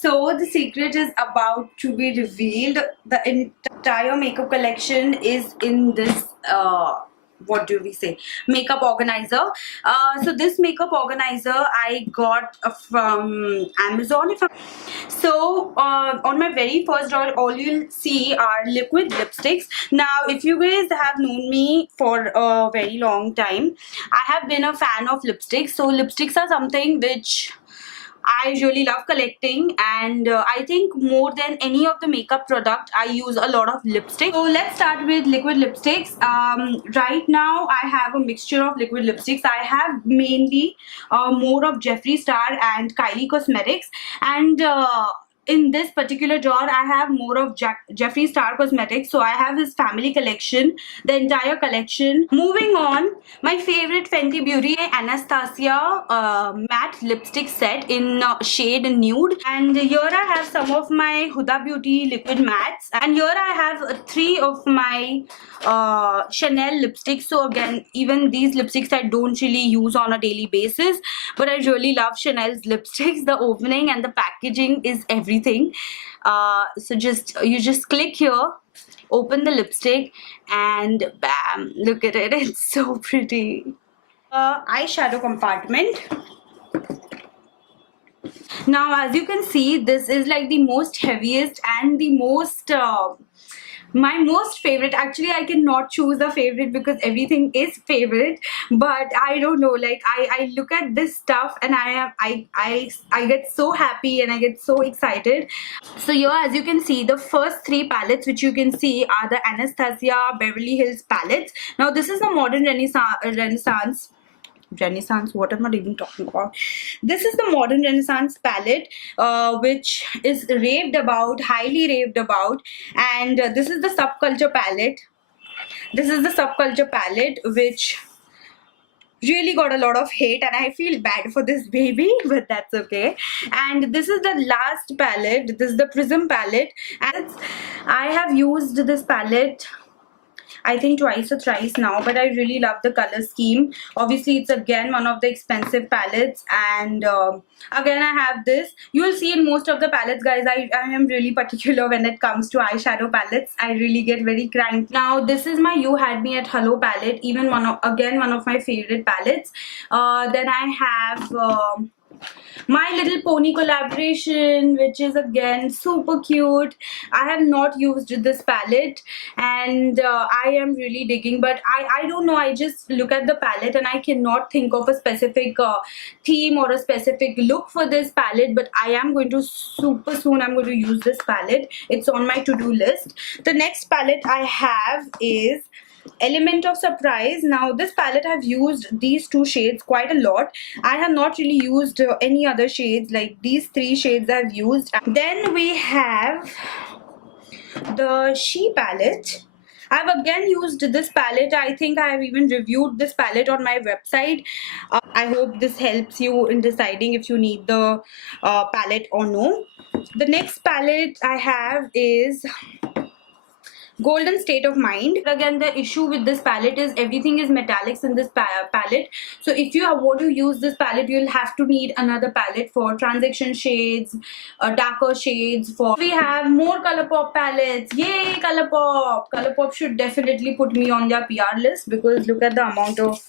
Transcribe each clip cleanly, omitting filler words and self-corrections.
So the secret is about to be revealed. The entire makeup collection is in this what do we say, makeup organizer. So this makeup organizer I got from Amazon. On my very first drawer, all you'll see are liquid lipsticks. Now if you guys have known me for a very long time, I have been a fan of lipsticks. So lipsticks are something which I really love collecting, and I think more than any of the makeup product I use a lot of lipstick. So let's start with liquid lipsticks. Right now I have a mixture of liquid lipsticks. I have mainly more of Jeffree Star and Kylie Cosmetics, and in this particular drawer I have more of Jeffree Star Cosmetics. So I have his family collection, the entire collection. Moving on, my favorite Fenty Beauty Anastasia matte lipstick set in shade nude, and here I have some of my Huda Beauty liquid mattes, and here I have 3 of my Chanel lipsticks. So again, even these lipsticks I don't really use on a daily basis, but I really love Chanel's lipsticks. The opening and the packaging is everything. So you just click here, open the lipstick, and bam, look at it. It's so pretty. Eyeshadow compartment. Now as you can see, this is like the most heaviest and the most my most favorite. Actually I cannot choose a favorite because everything is favorite, but I don't know, like I look at this stuff and I get so happy and I get so excited. So here as you can see, the first 3 palettes which you can see are the Anastasia Beverly Hills palettes. Now this is the modern Renaissance, what am I even talking about? This is the modern Renaissance palette, which is highly raved about, and this is the subculture palette. This is the subculture palette which really got a lot of hate, and I feel bad for this baby, but that's okay. And this is the last palette. This is the Prism palette, and I have used this palette I think twice or thrice now, but I really love the color scheme. Obviously it's again one of the expensive palettes, and again I have this. You will see in most of the palettes, guys, I am really particular when it comes to eyeshadow palettes. I really get very cranked. Now this is my You Had Me at Hello palette, even one of my favorite palettes. Then I have My Little Pony collaboration, which is again super cute. I have not used this palette, and I am really digging, but I don't know, I just look at the palette and I cannot think of a specific theme or a specific look for this palette, but I am going to super soon, I'm going to use this palette. It's on my to-do list. The next palette I have is Element of Surprise. Now this palette I've used these 2 shades quite a lot. I have not really used any other shades, like these 3 shades I've used. Then we have the She palette. I've again used this palette. I think I have even reviewed this palette on my website. I hope this helps you in deciding if you need the palette or no. The next palette I have is Golden State of Mind. Again, the issue with this palette is everything is metallics in this palette. So if you want to use this palette, you'll have to need another palette for transition shades, darker shades. We have more ColourPop palettes. Yay, ColourPop! ColourPop should definitely put me on their PR list, because look at the amount of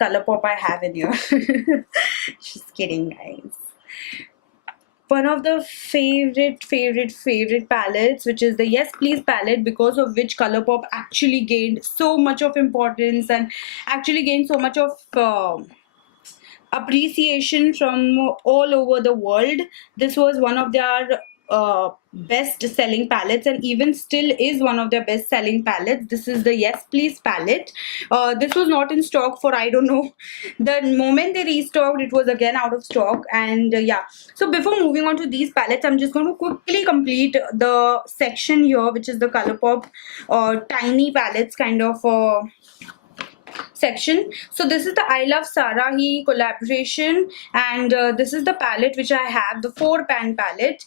ColourPop I have in here. Just kidding, guys. One of the favorite palettes, which is the Yes Please palette, because of which ColourPop actually gained so much of importance and actually gained so much of appreciation from all over the world. This was one of their best selling palettes, and even still is one of their best selling palettes. This is the Yes Please palette. This was not in stock for, I don't know, the moment they restocked it was again out of stock. And yeah, so before moving on to these palettes, I'm just going to quickly complete the section here, which is the ColourPop tiny palettes kind of section. So this is the I Love Sarahi collaboration, and this is the palette which I have, the 4-pan palette.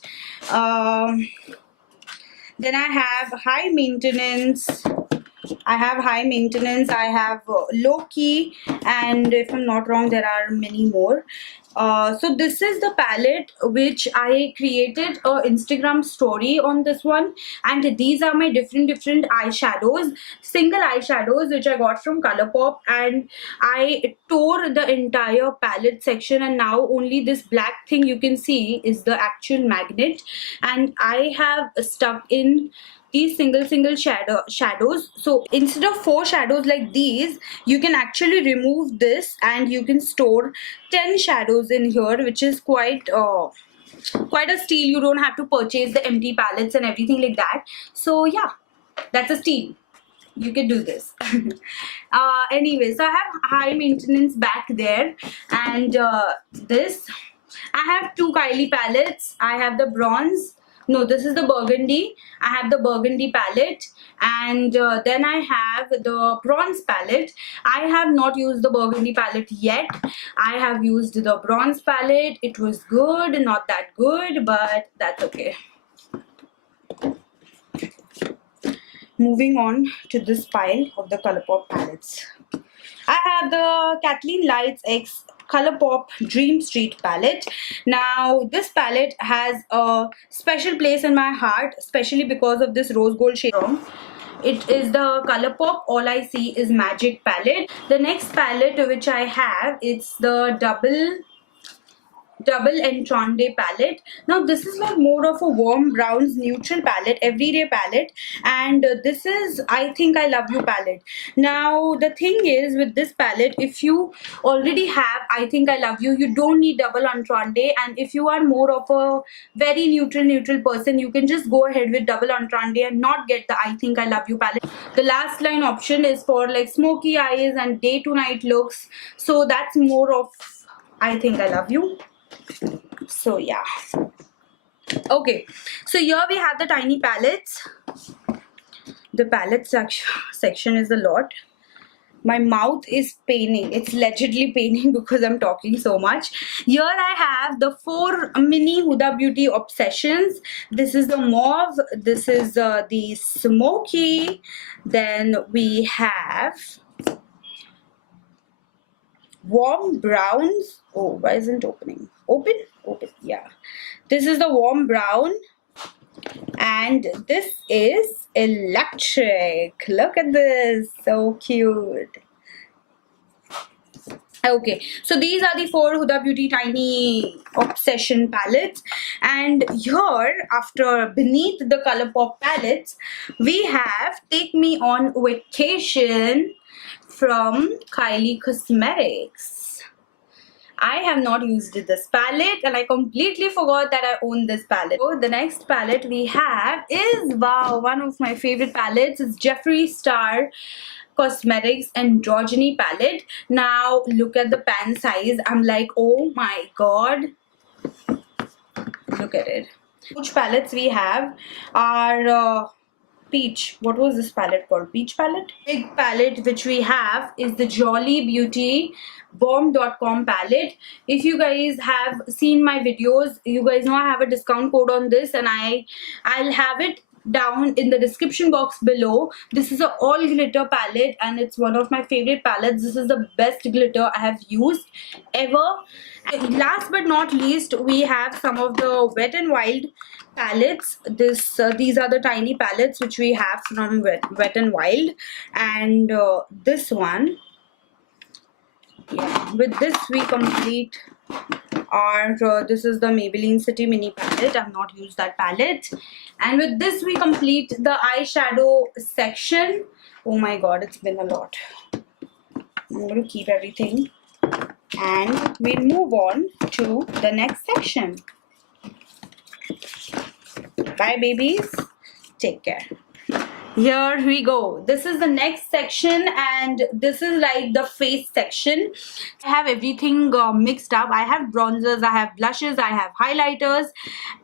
Then I have High Maintenance. I have Low Key, and if I'm not wrong, there are many more. So this is the palette which I created a Instagram story on this one, and these are my different eyeshadows, single eyeshadows which I got from Colourpop, and I tore the entire palette section, and now only this black thing you can see is the actual magnet, and I have stuck in these single shadows. So instead of 4 shadows like these, you can actually remove this and you can store 10 shadows in here, which is quite a steal. You don't have to purchase the empty palettes and everything like that. So yeah, that's a steal. You can do this. Anyway, so I have high maintenance back there, and this I have 2 Kylie palettes. I have the bronze. No, this is the burgundy. I have the burgundy palette, and then I have the bronze palette. I have not used the burgundy palette yet. I have used the bronze palette. It was good, not that good, but that's okay. Moving on to this pile of the Colourpop palettes. I have the Kathleen Lights X Colourpop Dream Street palette. Now this palette has a special place in my heart, especially because of this rose gold shade. It is the Colourpop All I See Is Magic palette. The next palette which I have, it's the double Entrande palette. Now this is like more of a warm browns neutral palette, everyday palette, and this is I Think I Love You palette. Now the thing is with this palette, if you already have I Think I Love You, you don't need double Entrande, and if you are more of a very neutral person, you can just go ahead with double Entrande and not get the I Think I Love You palette. The last line option is for like smoky eyes and day to night looks, so that's more of I Think I Love You. So yeah, okay, so here we have the tiny palettes. The palette section is a lot. My mouth is paining. It's allegedly paining because I'm talking so much. Here I have the 4 mini Huda Beauty Obsessions. This is the mauve, this is the smoky, then we have warm browns. Oh, why isn't it opening? Open, yeah. This is the warm brown, and this is electric. Look at this, so cute. Okay, so these are the 4 Huda Beauty Tiny Obsession palettes, and here after beneath the Colourpop palettes, we have Take Me On Vacation from Kylie Cosmetics. I have not used this palette and I completely forgot that I own this palette. So the next palette we have is, wow, one of my favorite palettes is Jeffree Star Cosmetics Androgyny palette. Now look at the pan size. I'm like, oh my god, look at it. Which palettes we have are peach. What was this palette called? Peach palette? Big palette which we have is the Jolly Beauty Bomb.com palette. If you guys have seen my videos, you guys know I have a discount code on this, and I'll have it down in the description box below. This is an all glitter palette and it's one of my favorite palettes. This is the best glitter I have used ever. And last but not least, we have some of the Wet n Wild palettes. These are the tiny palettes which we have from Wet n Wild, and this one, yeah, with this we complete our this is the Maybelline City Mini palette. I've not used that palette, and with this we complete the eyeshadow section. Oh my god, it's been a lot. I'm going to keep everything and we'll move on to the next section. Bye babies, take care. Here we go. This is the next section, and this is like the face section. I have everything mixed up. I have bronzers, I have blushes, I have highlighters,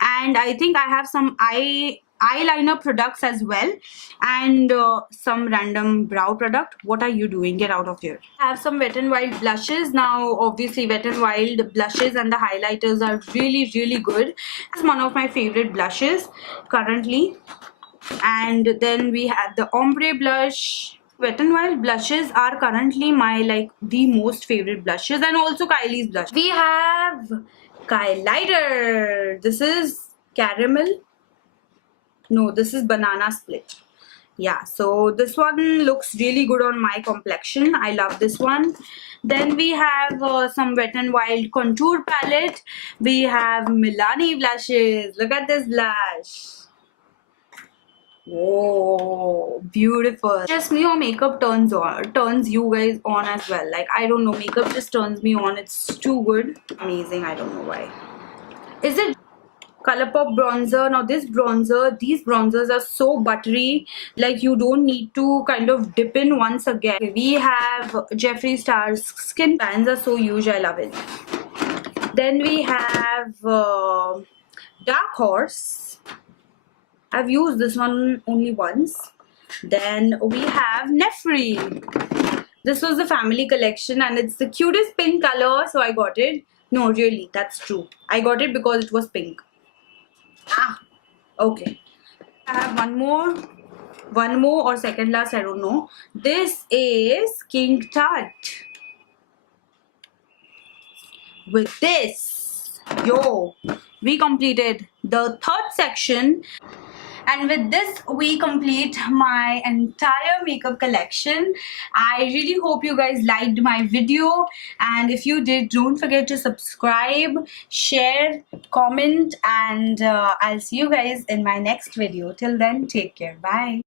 and I think I have some eyeliner products as well, and some random brow product. What are you doing? Get out of here. I have some Wet n Wild blushes. Now obviously Wet n Wild blushes and the highlighters are really good. It's one of my favorite blushes currently. And then we have the ombre blush, Wet n Wild blushes are currently my the most favorite blushes, and also Kylie's blush. We have Kylighter. This is caramel. No, this is banana split. Yeah, so this one looks really good on my complexion. I love this one. Then we have some Wet n Wild contour palette. We have Milani blushes. Look at this blush. Whoa, beautiful. Just me or makeup turns you guys on as well. Like, I don't know, makeup just turns me on. It's too good. Amazing. I don't know why. Is it Colourpop bronzer? Now these bronzers are so buttery, like you don't need to kind of dip in once again. We have Jeffree Star's skin. Fans are so huge, I love it. Then we have Dark Horse. I've used this one only once. Then we have Nefri. This was the family collection and it's the cutest pink color, so I got it. No, really, that's true. I got it because it was pink. Okay. I have one more or second last, I don't know. This is King Tut. With this, we completed the third section. And with this, we complete my entire makeup collection. I really hope you guys liked my video. And if you did, don't forget to subscribe, share, comment, and I'll see you guys in my next video. Till then, take care. Bye.